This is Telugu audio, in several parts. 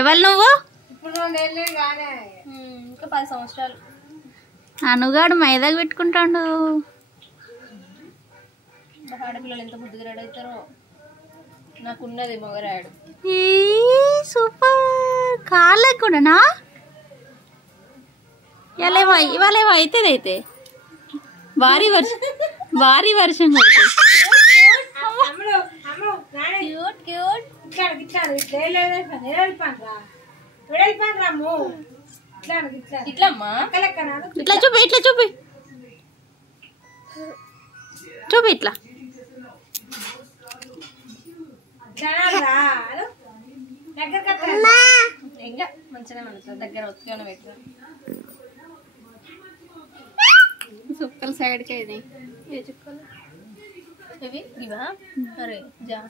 ఎవరు నువ్వు? ఇంకా 10 సంవత్సరాలు. అనుగాడు మైదాకు పెట్టుకుంటాడు. ఆడపిల్లలు ఎంత ముద్దుగా రెడీ అవుతారో. నాకున్నది మొగరాడు. సూపర్. కాళ్ళకు కూడానా? ఇవాళ ఏమో అవుతుంది. అయితే భారీ వర్షం కొడుతుంది. ఇట్లా చూపి ఇట్లా. ఇంకా మంచిగా దగ్గర ఒత్తుకొని పెట్టు. చుక్కల సైడ్కి ఇది ఇవి ఇవా? అరే జా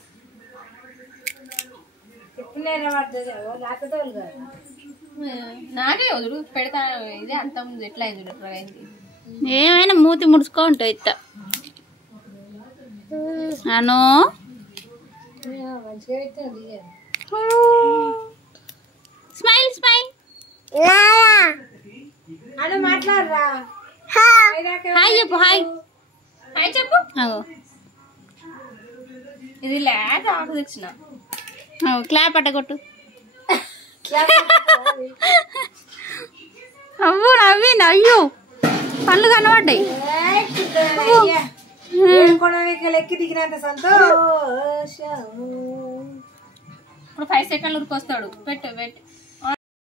నాకే వదులు పెడతా. ఇది అంత ముందు ఎట్లా అయింది అయింది. ఏమైనా మూతి ముడుచుకో ఉంటావు ఇత్త. అను స్మైల్ హాయ్ చెప్పు. హాయ్ చెప్పు. ఇది లేక ఆకు తెచ్చిన. క్లాప్ అట్టగొట్టు. అయ్యో పళ్ళు కనబడ్డాయి. ఇప్పుడు 5 సెకండ్లు ఉరికొస్తాడు. పెట్టు